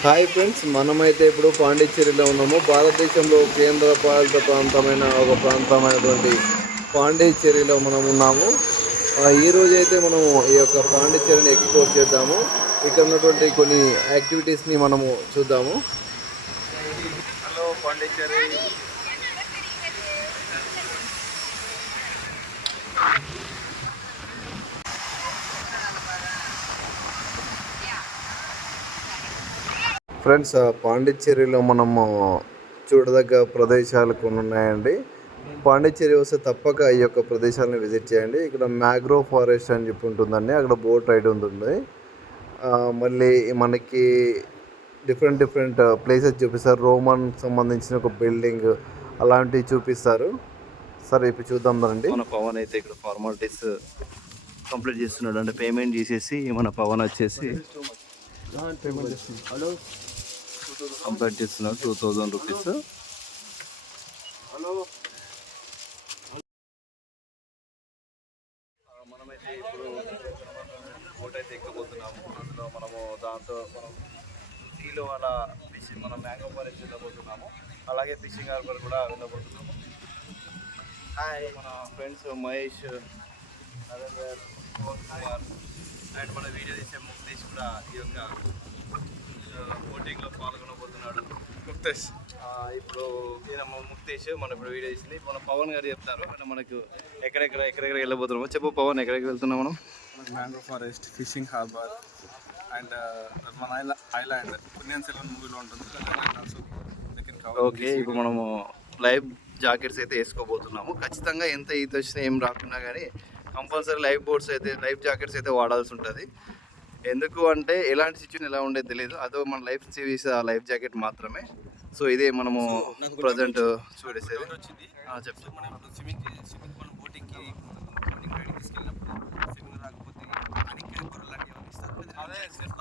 Hi friends మనమైతే ఇప్పుడు పాండిచ్చేరిలో ఉన్నాము. భారతదేశంలో కేంద్ర పాలిత ప్రాంతమైన ఒక ప్రాంతమైనటువంటి పాండిచ్చేరిలో మనం ఉన్నాము. ఈరోజు ఈ అయితే మనము ఈ యొక్క పాండిచ్చేరిని ఎక్స్ప్లోర్ చేద్దాము. ఇక్కడ ఉన్నటువంటి కొన్ని యాక్టివిటీస్ని మనము చూద్దాము. హలో పాండిచ్చేరి. ఫ్రెండ్స్ పాండిచ్చేరిలో మనము చూడదగ్గ ప్రదేశాలు కొన్ని ఉన్నాయండి. పాండిచ్చేరి వస్తే తప్పక ఈ యొక్క ప్రదేశాలను విజిట్ చేయండి. ఇక్కడ మ్యాగ్రోవ్ ఫారెస్ట్ అని చెప్పి ఉంటుందండి. అక్కడ బోట్ రైడ్ ఉంటుంది. ఆ, మళ్ళీ మనకి డిఫరెంట్ డిఫరెంట్ ప్లేసెస్ చూపిస్తారు. రోమన్ సంబంధించిన ఒక బిల్డింగ్ అలాంటివి చూపిస్తారు. సరే ఇప్పుడు చూద్దాం రండి. మన పవన్ అయితే ఇక్కడ ఫార్మాలిటీస్ కంప్లీట్ చేస్తున్నాడు. అంటే పేమెంట్ చేసేసి మన పవన్ వచ్చేసి కంప్లీట్ చేస్తున్నాడు టూ థౌజండ్ రూపీస్. మనమైతే ఇప్పుడు బోట్ అయితే ఎక్కబోతున్నాము. అందులో మనము దాంతో మనం సీలో అలా ఫిషింగ్ మనం మ్యాంగో ఫారెస్ట్ వెళ్ళబోతున్నాము. అలాగే ఫిషింగ్ హార్బర్ కూడా వెళ్ళబోతున్నాము. హాయ్. మన ఫ్రెండ్స్ మహేష్ నరేందర్ కుమార్ అండ్ మన వీడియో తీసే ముక్తేష్ కూడా ఈ యొక్క బోటింగ్లో పాల్గొనబోతున్నాడు. ముక్తేష్. ఇప్పుడు ఈయన ముక్తేష్ మన ఇప్పుడు వీడియో తీసింది. మన పవన్ గారు చెప్తారు. మనకు ఎక్కడెక్కడ ఎక్కడెక్కడ వెళ్ళబోతున్నామో. చెప్పు పవన్ ఎక్కడికి వెళ్తున్నాం మనం? Mangrove forest fishing harbour and మన ఐలా ఐలాండ్ పుణ్యన్ సెల్వన్ మూవీలో ఉంటుంది ఓకే ఇప్పుడు మనము లైవ్ జాకెట్స్ అయితే వేసుకోబోతున్నాము. ఖచ్చితంగా ఎంత ఈత వచ్చినా ఏం రాకున్నా కానీ కంపల్సరీ లైఫ్ బోట్స్ అయితే లైఫ్ జాకెట్స్ అయితే వాడాల్సి ఉంటుంది. ఎందుకు అంటే ఎలాంటి సిచ్యువేషన్ ఎలా ఉండేది తెలియదు అదో మన లైఫ్ ఆ లైఫ్ జాకెట్ మాత్రమే. సో ఇదే మనము ప్రజెంట్ చూడేసేది. వచ్చింది. ఆ, చెప్పు. మనం ఇప్పుడు స్విమ్మింగ్ స్విమ్మింగ్ మనం బోటింగ్కి బోటింగ్ రైడింగ్ తీసుకెళ్ళినప్పుడు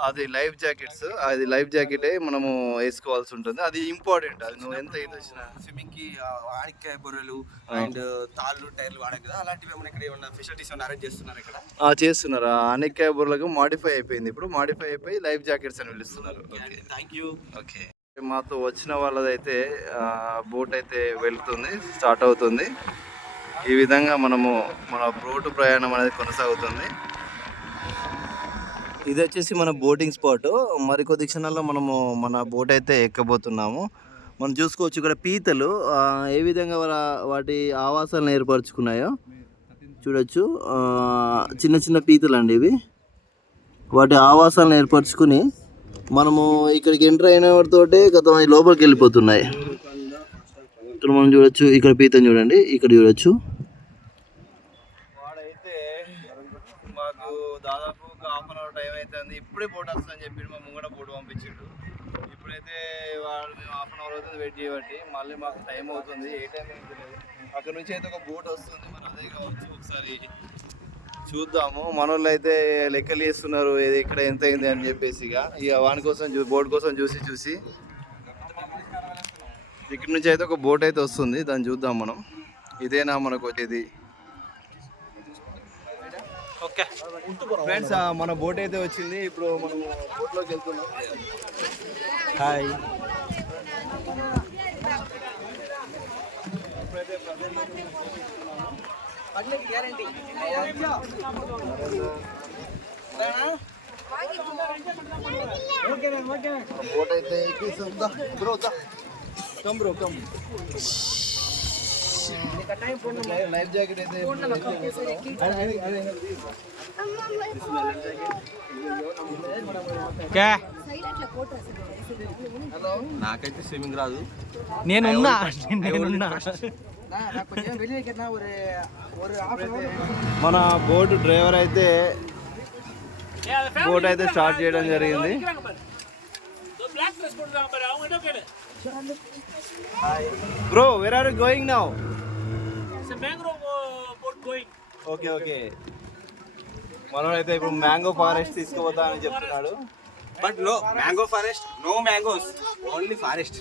అది లైఫ్ జాకెట్స్ అది లైఫ్ జాకెటే మనము వేసుకోవాల్సి ఉంటుంది. అది ఇంపార్టెంట్. అది నువ్వు ఎంత ఈత వచ్చినా. స్విమ్మింగ్కి ఆనికాయ బొర్రెలు అండ్ తాళ్ళు టైర్లు వాడాం కదా. అలాంటివి ఏమైనా ఇక్కడ ఏమైనా ఫెసిలిటీస్ ఏమైనా అరేంజ్ చేస్తున్నారు ఇక్కడ? ఆ, చేస్తున్నారు. ఆ అనేక బుర్రలకు మాడిఫై అయిపోయింది. ఇప్పుడు మాడిఫై అయిపోయి లైఫ్ జాకెట్స్ అని పిలుస్తున్నారు. ఓకే థ్యాంక్ యూ ఓకే మాతో వచ్చిన వాళ్ళదైతే బోట్ అయితే వెళ్తుంది స్టార్ట్ అవుతుంది. ఈ విధంగా మనము మన బోటు ప్రయాణం అనేది కొనసాగుతుంది. ఇది వచ్చేసి మన బోటింగ్ స్పాట్. మరికొద్ది క్షణాల్లో మనము మన బోట్ అయితే ఎక్కబోతున్నాము. మనం చూసుకోవచ్చు ఇక్కడ పీతలు. ఏ విధంగా వాటి ఆవాసాలను ఏర్పరచుకున్నాయో చూడొచ్చు. చిన్న చిన్న పీతలు అండి ఇవి. వాటి ఆవాసాలను ఏర్పరచుకుని మనము ఇక్కడికి ఎంటర్ అయిన వాటితోటే గత లోపలికి వెళ్ళిపోతున్నాయి. ఇక్కడ మనం చూడొచ్చు ఇక్కడ పీతను చూడండి ఇక్కడ చూడొచ్చు వాడైతే మాకు దాదాపు ఒక హాఫ్ అన్ అవర్ టైం అవుతుంది ఇప్పుడే బోట్ వస్తుందని చెప్పి మా ముంగడ బోట్ పంపించిండు. ఇప్పుడైతే వాడు మేము హాఫ్ అన్ అవర్ అవుతుంది వెయిట్ చేయబట్టి. మళ్ళీ మాకు టైం అవుతుంది. ఏ టైం తెలియదు. అక్కడ నుంచి అయితే ఒక బోట్ వస్తుంది. మరి అదే కావచ్చు ఒకసారి చూద్దాము. మనోళ్ళు అయితే లెక్కలు చేస్తున్నారు. ఏది ఇక్కడ ఎంత అయింది అని చెప్పేసి ఇక. ఇక వాని కోసం చూ బోట్ కోసం చూసి చూసి. ఇక్కడ నుంచి అయితే ఒక బోట్ అయితే వస్తుంది. దాన్ని చూద్దాం మనం. ఇదేనా మనకు వచ్చేది ఓకే. ఫ్రెండ్స్ మన బోట్ అయితే వచ్చింది. ఇప్పుడు మనం బోట్లోకి వెళ్తున్నాం. హాయ్. బోట్ అయితే bro come bro come life jacket అయితే నాకైతే స్విమ్మింగ్ రాదు నేను ఉన్నా నేను ఉన్నా మన బోట్ డ్రైవర్ అయితే బోట్ అయితే స్టార్ట్ చేయడం జరిగింది. Bro where are going now okay okay మనోడైతే ఇప్పుడు మ్యాంగో ఫారెస్ట్ తీసుకుపోతా అని చెప్తున్నాడు. But no mango forest no mangoes only forest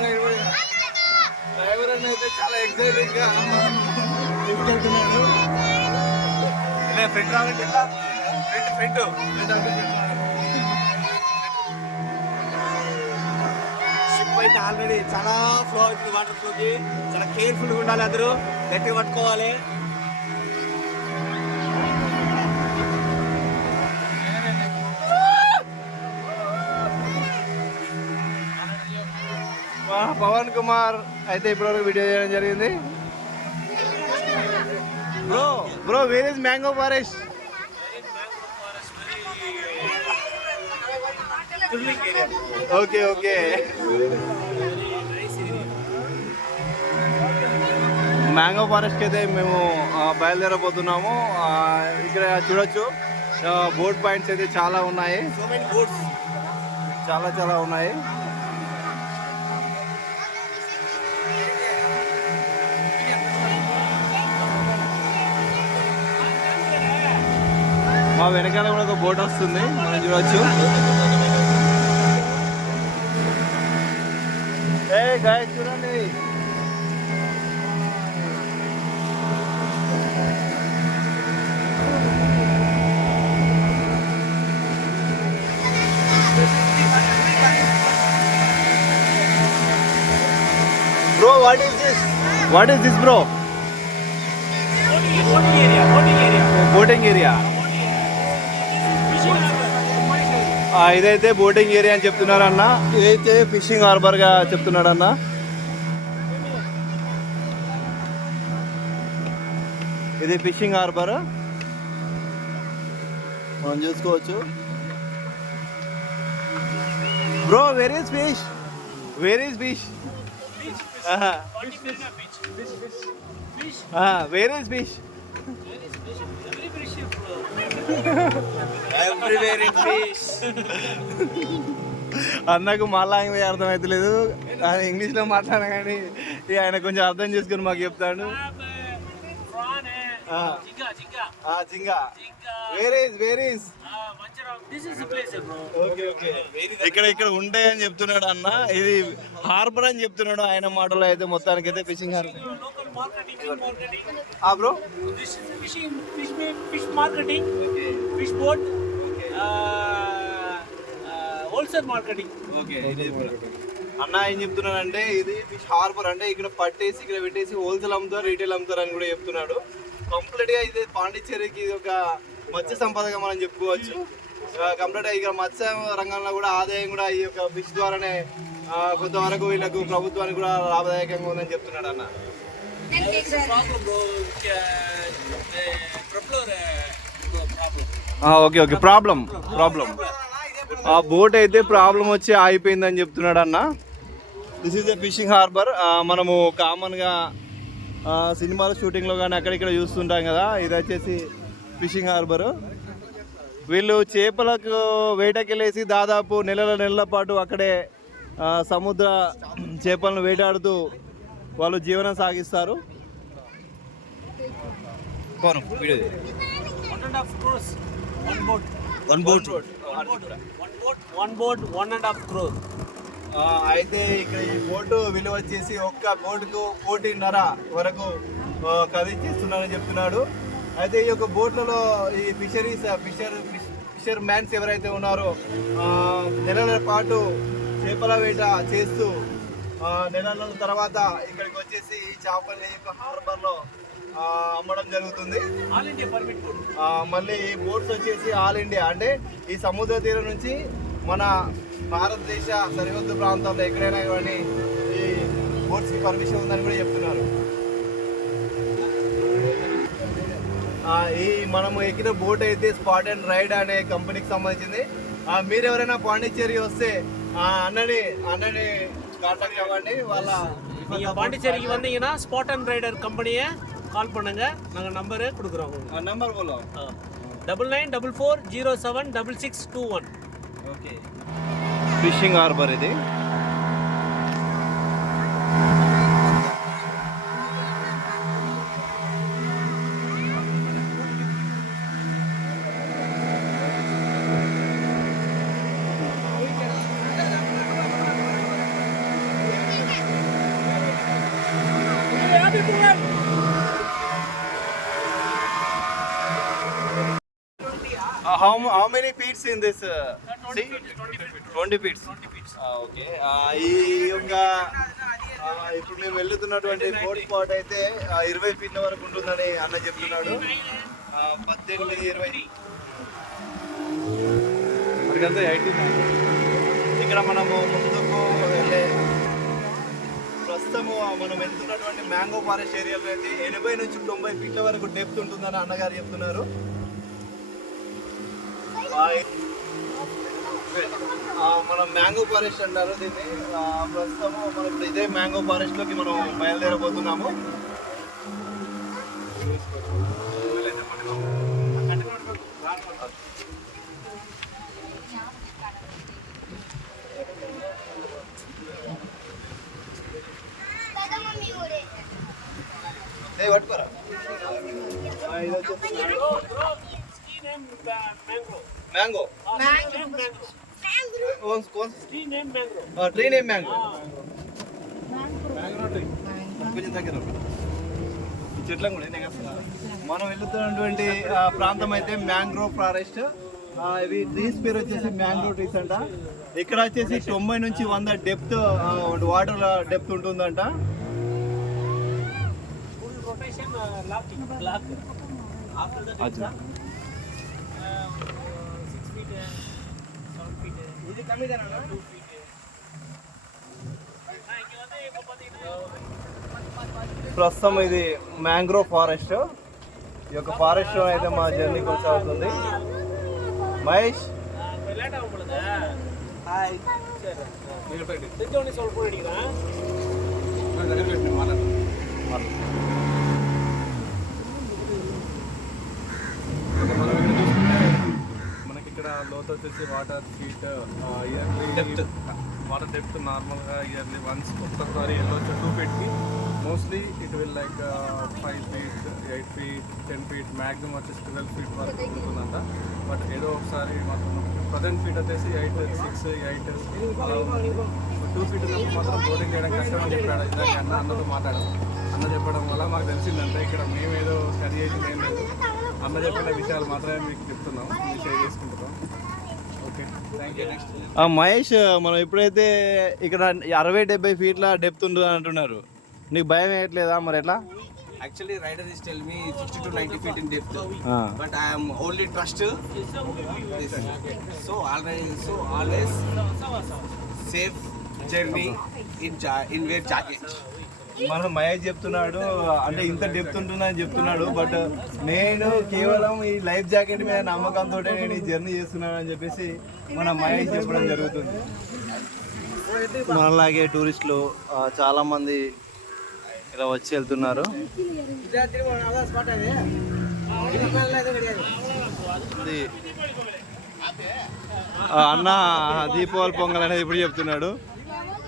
driver అని అయితే చాలా ఎక్సైటెడ్గా లిఫ్ట్ నేను ఫ్రెండ్ రావాలంటే ఫ్రెండ్ ఫ్రెండ్ షిప్ అయితే ఆల్రెడీ చాలా ఫ్లో అవుతుంది వాటర్ ఫ్లోకి చాలా కేర్ఫుల్గా ఉండాలి అందరూ గట్టిగా పట్టుకోవాలి కుమార్ అయితే ఇప్పటివరకు వీడియో చేయడం జరిగింది. Bro bro where is mango forest okay okay mango ఫారెస్ట్కి అయితే మేము బయలుదేరబోతున్నాము. ఇక్కడ చూడొచ్చు. బోట్ పాయింట్స్ అయితే చాలా ఉన్నాయి. చాలా చాలా ఉన్నాయి. మా వెనకాల కూడా ఒక బోట్ వస్తుంది. మనం చూడొచ్చు. ఏ గాయ చూడండి. Bro what is this what is this bro boating area ఇదైతే బోటింగ్ ఏరియా అని చెప్తున్నారు అన్న ఇదైతే ఫిషింగ్ హార్బర్గా చెప్తున్నాడు అన్న ఇది ఫిషింగ్ హార్బర్. మనం చూసుకోవచ్చు. Bro where is fish where is fish where is fish everywhere in fish అన్నకు మా లాంగ్వేజ్ అర్థమవుతలేదు ఆయన ఇంగ్లీష్లో మాట్లాడినా కానీ ఇక ఆయన కొంచెం అర్థం చేసుకుని మాకు చెప్తాడు. ఇక్కడ ఇక్కడ ఉంటాయని చెప్తున్నాడు అన్న. ఇది హార్బర్ అని చెప్తున్నాడు ఆయన మాటలో అయితే మొత్తానికి అయితే ఫిషింగ్ హార్బర్ ఆ బ్రో wholesale marketing. ఓకే అన్న ఏం చెప్తున్నాడంటే ఇది ఫిష్ హార్బర్ అంటే ఇక్కడ పట్టేసి ఇక్కడ పెట్టేసి హోల్సేల్ అమ్ముతారు రీటైల్ అమ్ముతారు అని కూడా చెప్తున్నాడు. కంప్లీట్గా ఇది పాండిచ్చేరికి ఇది ఒక మత్స్య సంపదగా మనం చెప్పుకోవచ్చు. కంప్లీట్గా ఇక్కడ మత్స్య రంగంలో కూడా ఆదాయం కూడా ఈ యొక్క ఫిష్ ద్వారానే కొంతవరకు వీళ్ళకు ప్రభుత్వానికి కూడా లాభదాయకంగా ఉందని చెప్తున్నాడు అన్న. ఓకే ఓకే ప్రాబ్లం ప్రాబ్లం ఆ బోట్ అయితే ప్రాబ్లం వచ్చి ఆగిపోయిందని చెప్తున్నాడు అన్న. This is a fishing harbour మనము కామన్గా ah, సినిమాల షూటింగ్లో కానీ అక్కడిక్కడ చూస్తుంటాం కదా. ఇది వచ్చేసి ఫిషింగ్ హార్బర్ వీళ్ళు చేపలకు వేటకెళ్ళేసి దాదాపు నెలల నెలల పాటు అక్కడే ah, సముద్ర చేపలను వేటాడుతూ వాళ్ళు జీవనం సాగిస్తారు One and a half crores. One boat. One boat. ఆ, అయితే ఇక్కడ ఈ బోటు విలువ వచ్చేసి ఒక్క బోటుకు కోటిన్నర వరకు ఆ, ఖరీదిస్తున్నారని చెప్తున్నాడు అయితే ఈ యొక్క బోట్లలో ఈ ఫిషరీస్ ఫిషర్ ఫిషర్ మ్యాన్స్ ఎవరైతే ఉన్నారో ఆ, నెలల పాటు చేపల వేట చేస్తూ ఆ, నెలల తర్వాత ఇక్కడికి వచ్చేసి ఈ చేపల్ని హార్బర్లో అమ్మడం జరుగుతుంది. All India permit boat. ఆ, మళ్ళీ ఈ బోట్స్ వచ్చేసి ఆల్ ఇండియా అంటే ఈ సముద్ర తీరం నుంచి మన భారతదేశ సరిహద్దు ప్రాంతంలో ఎక్కడైనా కానీ ఈ బోట్స్కి పర్మిషన్ ఉందని కూడా చెప్తున్నారు. ఈ మనము ఎక్కిన బోట్ అయితే స్పాట్ అండ్ రైడ్ అనే కంపెనీకి సంబంధించింది. మీరు ఎవరైనా పాండిచ్చేరి వస్తే ఆ, అన్నని అన్నని நீங்கள் பாண்டிச்சேரிக்கு வந்தீங்கன்னா ஸ்பாட் அண்ட் ரைடர் கம்பெனியை கால் பண்ணுங்க. நாங்கள் நம்பரு கொடுக்குறோம் நம்பர் போலாம் double nine double four zero seven double six two one okay fishing harbour இது. How mu- how many feet in this? Uh, sea? 20 feet. Okay ఈ యొక్క ఆ, ఇప్పుడు మేము వెళ్తున్నటువంటి బోట్ స్పాట్ అయితే ఆ, ఇరవై ఫీట్ల వరకు ఉంటుందని అన్న చెప్తున్నాడు. ఆ, పద్దెనిమిది ఇరవై. ఇక్కడ మనము ముందుకు వెళ్ళే ప్రస్తుతము మనం వెళ్తున్నటువంటి మ్యాంగో ఫారెస్ట్ ఏరియాలో అయితే ఎనభై నుంచి తొంభై ఫీట్ల వరకు డెప్త్ ఉంటుందని అన్నగారు చెప్తున్నారు. మనం మ్యాంగో ఫారెస్ట్ అంటారు దీన్ని. ప్రస్తుతము మనం ఇప్పుడు ఇదే మ్యాంగో ఫారెస్ట్లోకి మనం బయలుదేరబోతున్నాము. మ్యాంగో ట్రీ నేమ్ మ్యాంగో ఈ కూడా మనం వెళ్తున్నటువంటి ప్రాంతం అయితే మ్యాంగ్రోవ్ ఫారెస్ట్. ఇవి ట్రీస్ పేరు వచ్చేసి మ్యాంగ్రోవ్ ట్రీస్ అంట. ఇక్కడ వచ్చేసి తొంభై నుంచి వంద డెప్త్ వాటర్ డెప్త్ ఉంటుందంట. ప్రస్తుతం ఇది మ్యాంగ్రోవ్ ఫారెస్ట్. ఈ యొక్క ఫారెస్ట్ అయితే మా జర్నీ కొనసాగుతుంది. మహేష్? లోతు వచ్చేసి water feet yearly depth water depth నార్మల్గా ఇయర్లీ వన్స్ ఒక్కసారి వెళ్ళొచ్చు two ఫీట్కి mostly it will like five feet eight feet ten feet maximum వచ్చేసి ట్వెల్వ్ ఫీట్ వరకు ఉంటుందంట. బట్ ఏదో ఒకసారి మాత్రం ప్రజెంట్ ఫీట్ వచ్చేసి eight six eight two feet మాత్రం బోటింగ్ చేయడం కష్టం అని చెప్పాడు. ఇందాక అన్న అన్నతో మాట్లాడాం అన్న చెప్పడం వల్ల మాకు తెలిసిందంటే. ఇక్కడ మేము ఏదో స్టడీ చేసింది ఏం లేదు. అన్న చెప్పిన విషయాలు మాత్రమే మీకు చెప్తున్నాం. షేర్ చేసుకుంటున్నాం ఓకే థ్యాంక్ యూ నెక్స్ట్ ఆ మహేష్ మనం ఎప్పుడైతే ఇక్కడ అరవై డెబ్బై ఫీట్ల డెప్త్ ఉంటుంది అంటున్నారు. నీకు భయం వేయట్లేదా మరి ఎట్లా? Actually rider is tell me sixty to ninety feet in depth but I'm only trust so always always safe journey in in wear jacket మన మహేష్ చెప్తున్నాడు అంటే ఇంత డెప్త్ ఉంటుందని చెప్తున్నాడు బట్ నేను కేవలం ఈ లైఫ్ జాకెట్ మీద నమ్మకంతో నేను ఈ జర్నీ చేస్తున్నాను అని చెప్పేసి మన మహేష్ చెప్పడం జరుగుతుంది. మనలాగే టూరిస్టులు చాలామంది ఇలా వచ్చి వెళ్తున్నారు. అన్న దీపావళి పొంగల్ అనేది ఇప్పుడు చెప్తున్నాడు.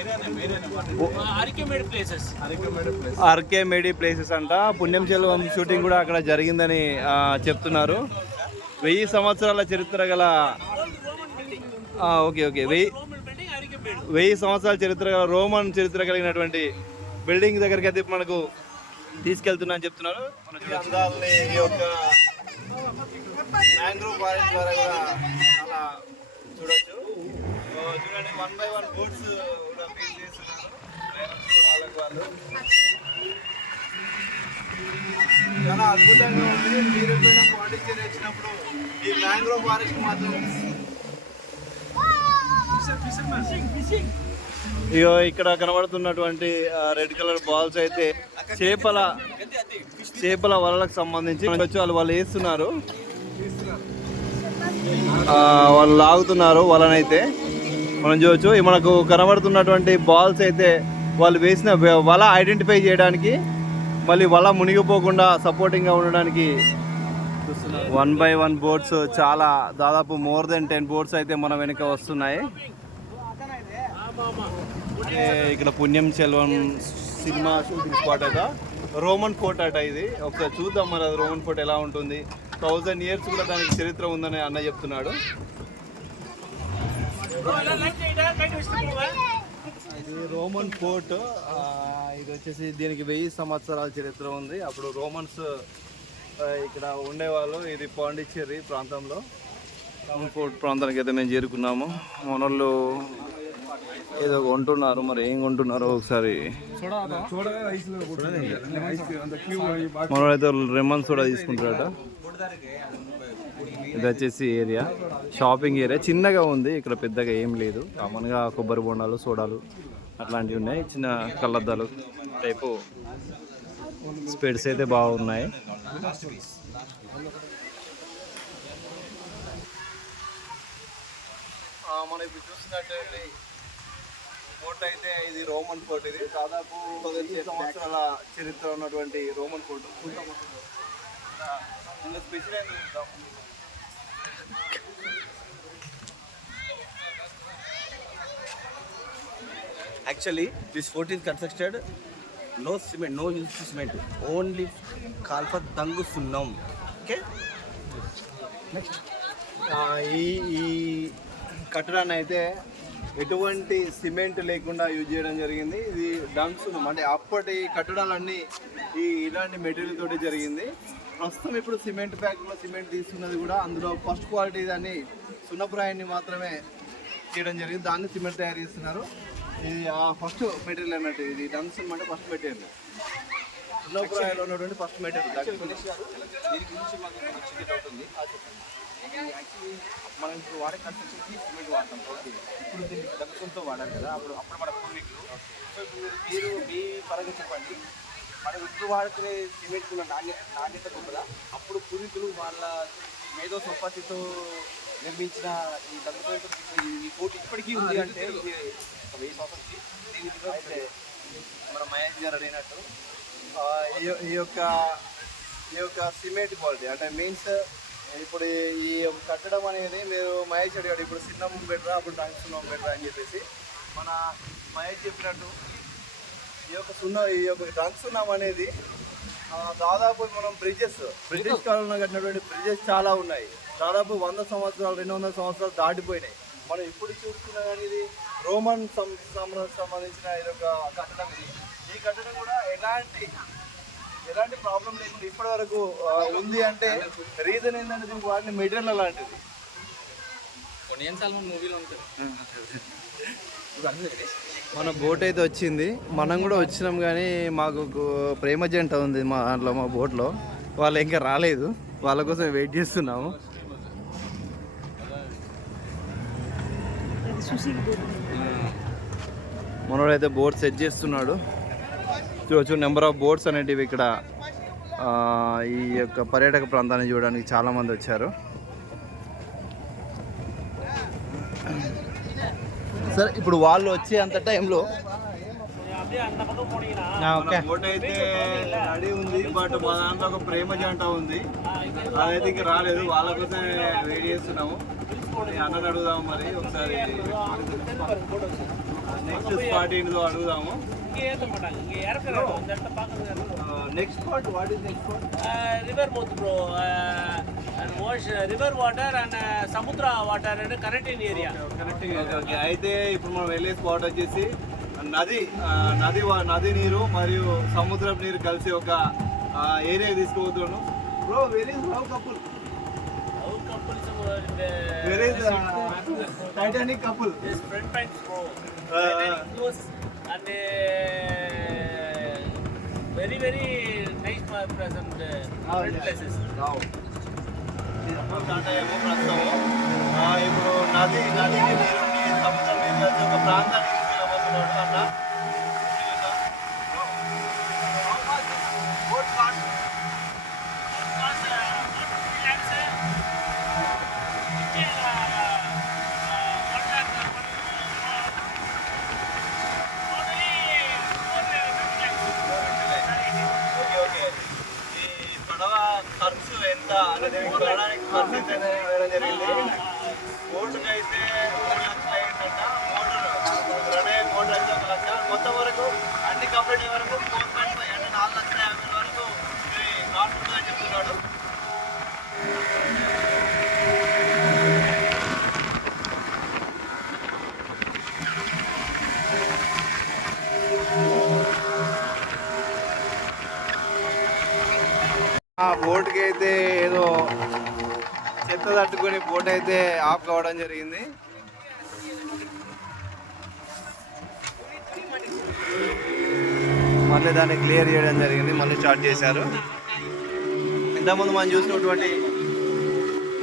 PS2. Archimede places. Arikamedu places అంట పుణ్యం చెల్వం షూటింగ్ కూడా అక్కడ జరిగిందని చెప్తున్నారు వెయ్యి సంవత్సరాల చరిత్ర గల ఆ, ఓకే ఓకే వెయ్యి. వెయ్యి సంవత్సరాల చరిత్ర గల రోమన్ చరిత్ర కలిగినటువంటి బిల్డింగ్ దగ్గరికి అయితే మనకు తీసుకెళ్తున్నా అని చెప్తున్నారు ఈ యొక్క మ్యాంగ్రూవ్ ఫారెస్ట్ ద్వారా కూడా చాలా చూడొచ్చు సో చూడండి వన్ బై వన్ బోట్స్ కూడా ఫీల్ చేస్తున్నారు. వాళ్ళకి వాళ్ళు. చాలా అద్భుతంగా ఉంది. మీరు ఎప్పుడైనా పాండిచ్చేరి వచ్చినప్పుడు ఈ మ్యాంగ్రోవ్ ఫారెస్ట్ మాత్రం ఇగో ఇక్కడ కనబడుతున్నటువంటి రెడ్ కలర్ బాల్స్ అయితే చేపల చేపల వలలకు సంబంధించి వాళ్ళు వాళ్ళు వేస్తున్నారు. వాళ్ళు లాగుతున్నారు వలనైతే. మనం చూడొచ్చు. మనకు కనబడుతున్నటువంటి బాల్స్ అయితే వాళ్ళు వేసిన వల ఐడెంటిఫై చేయడానికి మళ్ళీ వల మునిగిపోకుండా సపోర్టింగ్గా ఉండడానికి వన్ బై వన్ బోట్స్ చాలా దాదాపు మోర్ దెన్ టెన్ బోట్స్ అయితే మన వెనుక వస్తున్నాయి. ఇక్కడ Ponniyin Selvan cinema shooting spot అట. రోమన్ ఫోర్ట్ అట ఇది. ఒకసారి చూద్దాం మరి అది రోమన్ ఫోర్ట్ ఎలా ఉంటుంది. థౌజండ్ ఇయర్స్ కూడా దానికి చరిత్ర ఉందని అన్న చెప్తున్నాడు. ఇది రోమన్ ఫోర్ట్. ఇది వచ్చేసి దీనికి వెయ్యి సంవత్సరాల చరిత్ర ఉంది. అప్పుడు రోమన్స్ ఇక్కడ ఉండేవాళ్ళు. ఇది పాండిచ్చేరి ప్రాంతంలో. రోమన్ ఫోర్ట్ ప్రాంతానికి అయితే మేము చేరుకున్నాము. మనోళ్ళు ఏదో కొంటున్నారు. మరి ఏం కొంటున్నారో ఒకసారి. మనోడైతే రెమన్ సోడా తీసుకుంటారట. ఇది వచ్చేసి ఏరియా. Shopping area. చిన్నగా ఉంది ఇక్కడ పెద్దగా ఏం లేదు. కామన్గా కొబ్బరి బొండాలు సోడాలు అట్లాంటివి ఉన్నాయి. చిన్న కళ్ళద్దాలు టైపు స్పెడ్స్ అయితే బాగున్నాయి. మనం ఇప్పుడు చూసినట్టయితే ఫోర్ట్ అయితే ఇది రోమన్ ఫోర్ట్ ఇది. దాదాపు పదిహేను సంవత్సరాల చరిత్ర ఉన్నటువంటి రోమన్ ఫోర్ట్ ఇంకా special actually this fort is constructed no cement no cement, cement only call for దంగు సున్నం ఓకే ఈ ఈ కట్టడాన్ని అయితే ఎటువంటి సిమెంట్ లేకుండా యూజ్ చేయడం జరిగింది. ఇది డంక్స్ అంటే అప్పటి కట్టడాలన్నీ ఈ ఇలాంటి మెటీరియల్ తోటి జరిగింది. ప్రస్తుతం ఇప్పుడు సిమెంట్ ప్యాక్లో సిమెంట్ తీసుకున్నది కూడా అందులో ఫస్ట్ క్వాలిటీ దాన్ని సున్నప్రాయాన్ని మాత్రమే చేయడం జరిగింది. దాన్ని సిమెంట్ తయారు చేస్తున్నారు. ఇది ఆ ఫస్ట్ మెటీరియల్ అన్నట్టు ఇది డంక్స్ అంటే ఫస్ట్ మెటీరియల్ సున్నప్రాయంలో ఉన్నటువంటి ఫస్ట్ మెటీరియల్ దీని గురించి మాకు చిన్న డౌట్ ఉంది మనం ఇప్పుడు వాడే కన్స్ట్రక్షన్కి సిమెంట్ వాడతాం. ఓకే. ఇప్పుడు దీన్ని దక్కులతో వాడాలి కదా. అప్పుడు అప్పుడు మన పూర్వీకులు. సో మీరు మీ పరంగా చెప్పండి. మనం ఇప్పుడు వాడుకునే సిమెంట్ ఉన్న నాణ్యత నాణ్యత గొప్పదా అప్పుడు పూర్వీకులు వాళ్ళ మేధో సంపత్తితో నిర్మించిన ఈ ఈ కోటి ఇప్పటికీ ఉంది అంటే వెయ్యి సంవత్సరాలకి దీని మన మహేష్ గారు అడిగినట్టు. ఈ- యొక్క ఈ యొక్క సిమెంట్ క్వాలిటీ అంటే మీన్స్ ఇప్పుడు ఈ- కట్టడం అనేది మీరు మహేష్ అడిగాడు ఇప్పుడు సిన్నం బెటరా అప్పుడు టంగ్ సున్నం బెటరా అని చెప్పేసి. మన మహేష్ చెప్పినట్టు ఈ యొక్క సున్నం ఈ యొక్క టంగ్ సున్నం అనేది దాదాపు మనం బ్రిడ్జెస్ బ్రిటిష్ కాలంలో కట్టినటువంటి బ్రిడ్జెస్ చాలా ఉన్నాయి. దాదాపు వంద సంవత్సరాలు రెండు వందల సంవత్సరాలు దాటిపోయినాయి. మనం ఇప్పుడు చూసుకున్నా కానీ ఇది రోమన్ సంబంధించిన ఇది ఒక కట్టడం ఇది. ఈ కట్టడం కూడా ఎలాంటి ఎలాంటి ప్రాబ్లం లేకుండా ఇప్పటి వరకు ఉంది అంటే రీజన్ ఏంటంటే దీనికి వాడిన మెటీరియల్ అలాంటిది మన బోట్ అయితే వచ్చింది. మనం కూడా వచ్చినాం కానీ మాకు ప్రేమ జంట ఉంది మా దాంట్లో మా బోట్లో వాళ్ళు ఇంకా రాలేదు. వాళ్ళ కోసం వెయిట్ చేస్తున్నాము. మనోడైతే బోట్ సెట్ చేస్తున్నాడు. చూడొచ్చు నెంబర్ ఆఫ్ బోట్స్ అనేటివి ఇక్కడ ఆ, ఈ యొక్క పర్యాటక ప్రాంతాన్ని చూడడానికి చాలా మంది వచ్చారు. సరే ఇప్పుడు వాళ్ళు వచ్చే అంత టైంలో ఓకే. బోట్ అయితే రెడీ ఉంది బట్ మా దాంట్లో ఒక ప్రేమ జంట ఉంది. అదైతే ఇంకా రాలేదు వాళ్ళ కోసం వెయిట్ చేస్తున్నాము. అన్నని అడుగుదాము మరి ఒకసారి నెక్స్ట్ స్పాట్ ఏంటిదో అడుగుదాము. Next spot what is next spot river mouth bro river water and సముద్ర water and area in area okay అయితే ఇప్పుడు మనం వెళ్ళే స్పాట్ వచ్చేసి నది నది వా- నది నీరు మరియు సముద్రపు నీరు కలిసి ఒక area తీసుకుపోతున్నాను. Bro very love couple very Titanic couple and very very nice present places ఇప్పుడు నది నదికి నీరుని సముద్రం నీరు కలిసి ఒక ప్రాంతానికి తీసుకెళ్ళబోతున్నాడు అన్న అనేది అయితే మూడు లక్షలు మోటార్ రన్ మోటార్ అయితే ఒక లక్ష మొత్తం వరకు అన్ని కంప్లీట్ అయ్యే వరకు ఫోర్ పాయింట్ ఫైవ్ అంటే నాలుగు లక్షల యాభై వరకు ఇది కాస్ట్ ఉంటుందని చెప్తున్నాడు. బోట్ అయితే ఆఫ్ కావడం జరిగింది. మళ్ళీ దాన్ని క్లియర్ చేయడం జరిగింది. మళ్ళీ స్టార్ట్ చేశారు. ఇంతకుముందు మనం చూసినటువంటి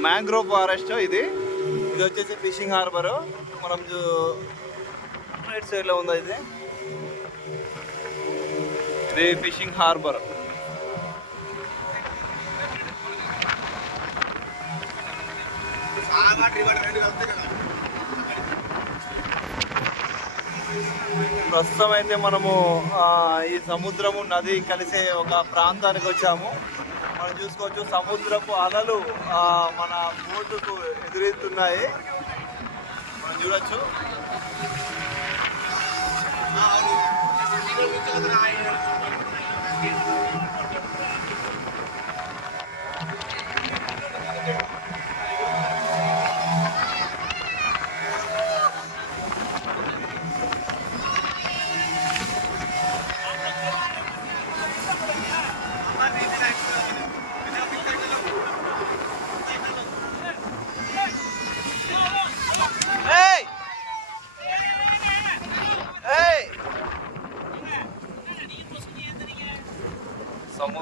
మ్యాంగ్రోవ్ ఫారెస్ట్ ఇది. ఇది వచ్చేసి ఫిషింగ్ హార్బర్. మనం రైట్ సైడ్లో ఉంది ఇది? ఇది ఫిషింగ్ హార్బర్. ప్రస్తుతం అయితే మనము ఈ సముద్రము నది కలిసే ఒక ప్రాంతానికి వచ్చాము. మనం చూసుకోవచ్చు సముద్రపు అలలు ఆ, మన బోటుకు ఎదురెత్తున్నాయి. మనం చూడొచ్చు.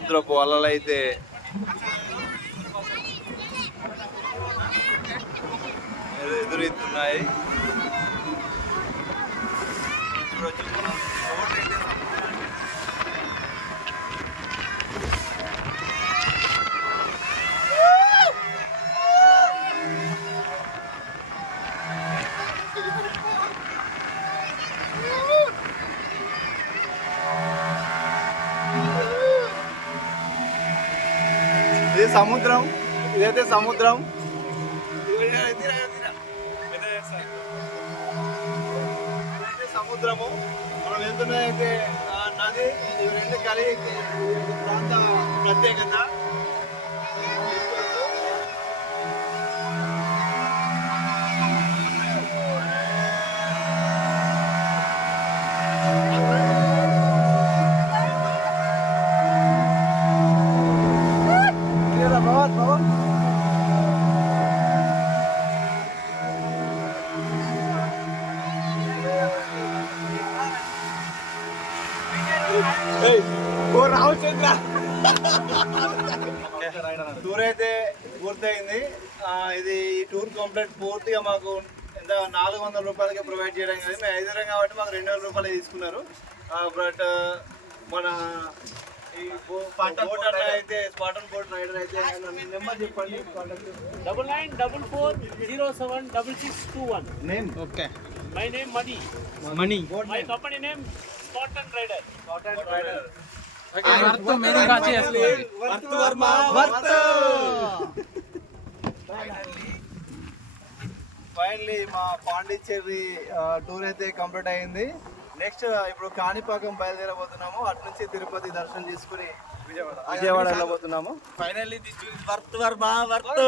సముద్రపు అలలైతే ఎదు- ఎదురెత్తున్నాయి సముద్రం ఇదైతే సముద్రం. సముద్రము మనం వెళ్తున్నదైతే నది ఇవి రెండు కలిగి ప్రాంత ప్రత్యేకత. కంప్లీట్ పూర్తిగా మాకు ఎంత నాలుగు వందల రూపాయలకి ప్రొవైడ్ చేయడం కానీ మేము ఐదుగురం కాబట్టి మాకు రెండు వేల రూపాయలు తీసుకున్నారు. బట్ మన ఈ బో- బోట్ అన్న అయితే స్పాటన్ బోట్ రైడర్ అయితే నెంబర్ చెప్పండి. Double nine double four zero seven double six two one. Name okay My name Mani. Mani My company name Spartan Rider. Spartan Rider worth menu కాచి finally మా Pondicherry tour అయితే complete అయింది. Next ఇప్పుడు కాణిపాకం బయలుదేరబోతున్నాము. అటు నుంచి తిరుపతి దర్శనం చేసుకుని విజయవాడ. విజయవాడ వెళ్ళబోతున్నాము. Finally this worth Varma worth